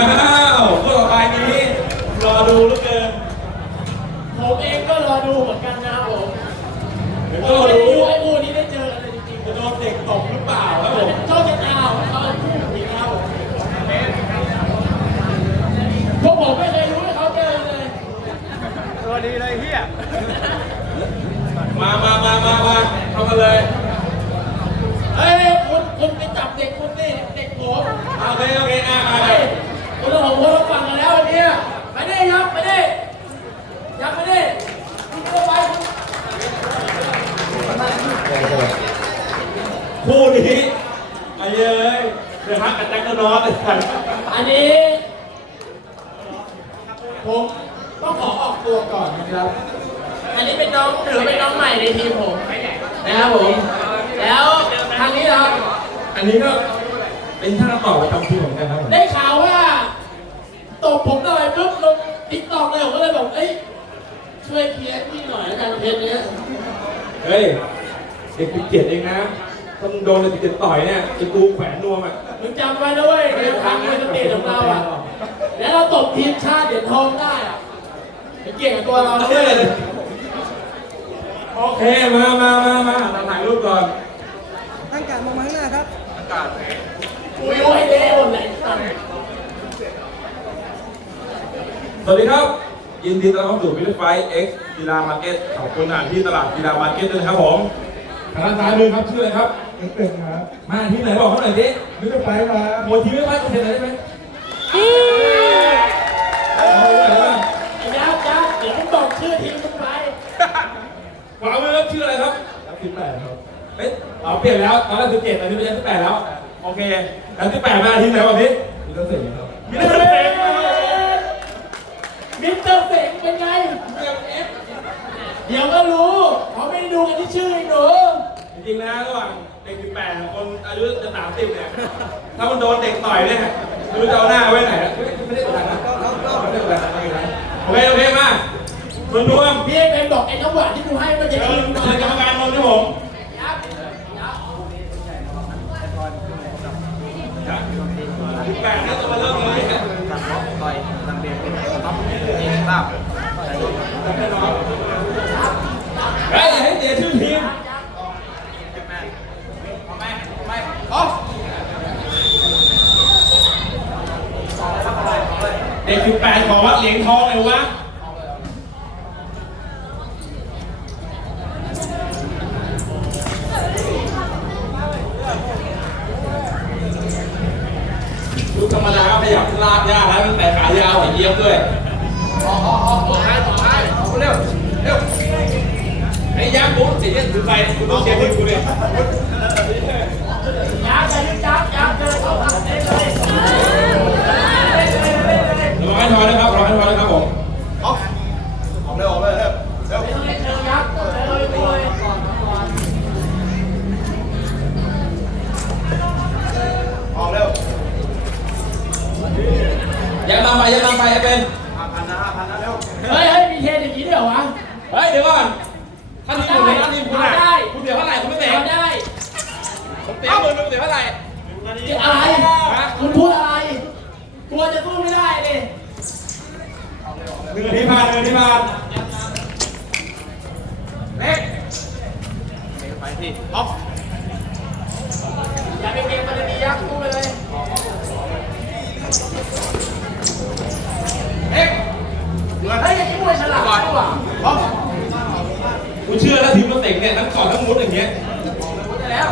อ้าวคู่ต่อไปนี้รอดูเหลือเกินผมเองก็รอดูเหมือนกันนะครับผมเดี๋ยวผก็รอดู รู้ไอ้คู่นี้ได้เจอกันเลยจริงๆ จะโดนเด็กตกหรือเปล่าครับผม โชคชะตาของเขาคู่นี้นะครับผมพวกผมไม่เคยรู้ว่าเขาเจอเลย ตัวดีเลยเฮีย มามามามามาเข้ามาเลย เฮ้ยคุณคุณไปจับเด็กคุณนี่เด็กผม โอเคโอเคอะอะ เฮ้ยคุณต้องของคนเราฟังกันแล้ววันนี้ไปดิยับไปดิยับไปดิคุณเข้าไป คู่นี้ไอ้เย้ยเดี๋ยวฮั กกับแจ็คก็นอนเลยกันอันนี้ผมต้องขอออกตัวก่อนนะครับ อันนี้เป็นน้องถือเป็นน้องใหม่ในทีมผมนะครับผม แล้วทางนี้นะครับอันนี้ก็เป็นท่าต่อประจำทีมเหมือนกันครับผมได้ข่าวว่าตบผมหน่อยปุ๊บลงติ๊กต็อกเลยผมก็เลยบอกเอ้ยช่วยเคลียร์พี่หน่อยแล้วกันเพจเนี้ยเฮ้ยเด็กสิบเจ็ดเองนะ ถ้ามึงโดนเด็กสิบเจ็ดต่อยเนี่ยไอ้กูแขวนนวมอะมึงจำไว้นะเว้ยในทางมวยสเตจของเราอะ แล้วเราตบทีมชาติเหรียญทองได้อะเป็นเกียรติกับตัวเรานะเฮ้เว้ยยโอเค มามามามาเราถ่ายรูปก่อนตั้งการมองมาข้างหน้าครับกูยุ่ให้เละหมดเลยสัตว์สวัสดีครับ ยินดีต้อนรับเข้าสู่มิลไฟเอ็กซ์กีฬามาร์เก็ตขอบคุณอ่านที่ตลาดกีฬามาร์เก็ตด้วยนะครับผมทางด้านซ้ายมือครับชื่ออะไรครับ เป็นเป็นครับมาที่ไหนบอกเขาหน่อยดิมิสเตอร์ไฟท์ครับโมทีไม่ไว้คอนเทนต์อะไรได้ไหมเอาเลยว่าไอ้ยักษ์ยักษ์เดี๋ยวมึงบอกชื่อทีมมึงไปขวามือครับชื่ออะไรครับรับสิบแปดครับเอ๊ะเอาเปลี่ยนแล้วตอนแรกสิบเจ็ดตอนนี้เป็นสิบแปดแล้ว โอเคแล้วสิบแปดมาทีมไหนบอกดิมิสเตอร์เสกครับมิลเลอร์เอ็กซ์มิสเตอร์เสงเป็นไงเดี๋ยวก็รู้เขาไม่ได้ดูกันที่ชื่อไอ้หนูจริงๆนะระหว่าง เด็กสิบแปดกับคนอายุจะสามสิบเนี่ย ถ้ามันโดนเด็กต่อยเนี่ยไม่รู้จะเอาหน้าไว้ไหนนะไม่ได้ต่อยนะไม่ได้ต่อยนะโอเคโอเคมาส่วนรวมพี่ไอ้เป็นบอกไอ้น้ำหวานที่ดูให้มันจะเชิกิญนหน่อเชิยญกรรมการลงที่ผม ยักษ์ยักษ์ สิบแปดเนี่ยจะมาเริ่มเลยนะ ตัดล็อกต่อยตังเบียนเป็นท็อปนี่ทราบ เฮ้ยอย่าให้เสียชื่อทีม เด็กสิบแปดขอวัดเหรียญทองเลยวะลูกธรรมดาก็ขยับลากยากแล้วมันแต่ขายาวเยี่ยมด้วยไอ้ยักษ์ปุ๊บสีเนี่ยถือไฟคุณต้องเชียร์ทีมกูเลย ไปย่าตามไปอย่าเป็นห้าพันนะห้าพันนะเร็วเฮ้ยเฮ้ยมีเทนอย่างนี้ด้วยเหรอวะเฮ้ยเดี๋ยวก่อนถ้าทีมคุณถ้าทีมคุณได้คุณเสียเท่าไหร่คุณไม่เสียเอาได้ผมเสียหมื่นคุณเสียเท่าไหร่อะไรคุณพูดอะไรกลัวจะสู้ไม่ได้เลยหนึ่งนทีผ่านหนึ่งนทีผ่านเล็กเล็กไปที่ล็อก อย่าไปเกมมันดียักษ์สู้ไปเลย เล็กเดือด เฮ้ยอย่างนี้มวยฉลาดดีกว่า ล็อก คุณเชื่อแล้วทีมมันเตะเนี่ยทั้งก่อนทั้งมุดอย่างเงี้ย พูดได้แล้ว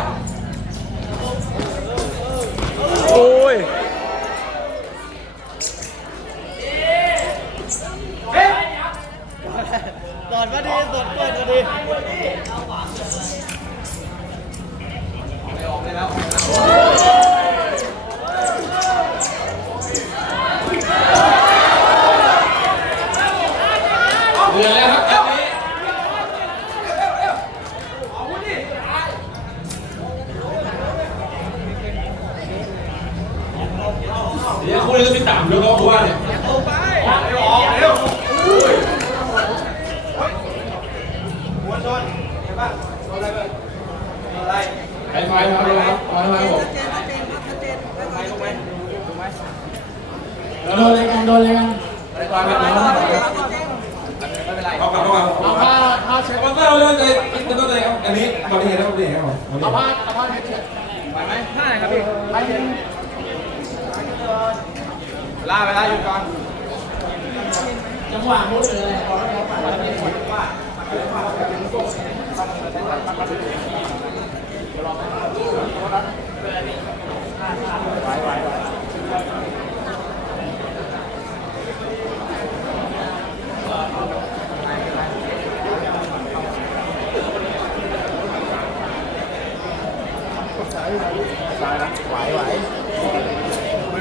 โอ้ย เฮ้ย สดมาดีสดเปิดมาดีออกได้แล้ว เหลือแล้วครับตอนนี้ เดี๋ยวคุณจะไปตามยกเขาว่าเนี่ยเร็วออกเร็วอุ้ยหัวชนเห็นป่ะอะไรบ้างโดนอะไรไปไฟครับครับไฟมชัดเจนชัดเจนครับชัดเจนลงไหมลงไหมลงไหมโดนอะไรกันโดนอะไรกันเอากลับเข้ามาเอาผ้าผ้าเช็ดเอากลับเข้ามาเลยจะต้องเลยเอาอันนี้เราได้เห็นแล้วเราได้เห็นแล้วเอาผ้าเอาผ้าเช็ดเช็ดได้ครับพี่ไปเช็ด ลาเวลาหยุดก่อน จังหวะมุดหรืออะไหวไหว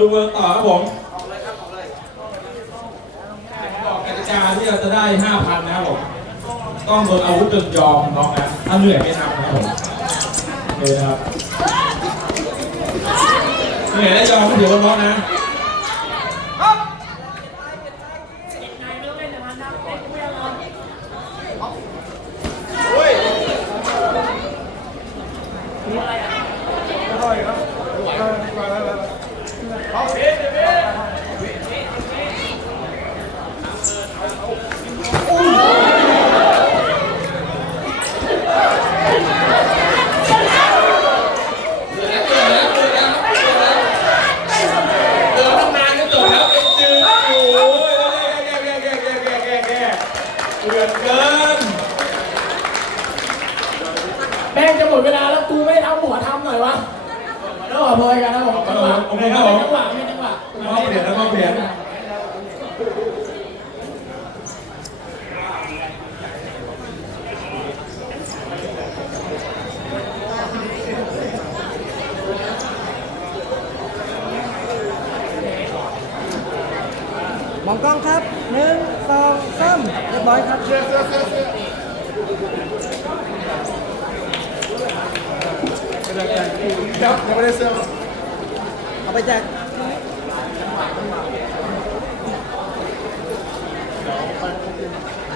ดูกันต่อครับผมบอกกติกาที่เราจะได้ 5,000 นะครับผม ต้องโดนอาวุธจนยอมน้องนะถ้าเหนื่อยไม่ทำนะครับผมโอเคนะครับเหนื่อยแล้วยอมก็เดี๋ยวน้องนะ เดินตั้งนานก็จบแล้วเป็นจืดโอ้ยแก่แก่แก่แก่แก่แก่แก่เดือดเกิน แม่งจะหม ดเวลาแล้วกูไม่ทำหัวทำหน่อยวะแล้วบอกเพยกันนะผมจังหวะโอเคครับผมจังหวะไม่จังหวะมอบเหรียญแล้วมอบเหรียญมองกล้องครับหนึ่งสองสามเรียบร้อยครับ กำลังใจยังไม่ได้เสื้อเอาไปแจก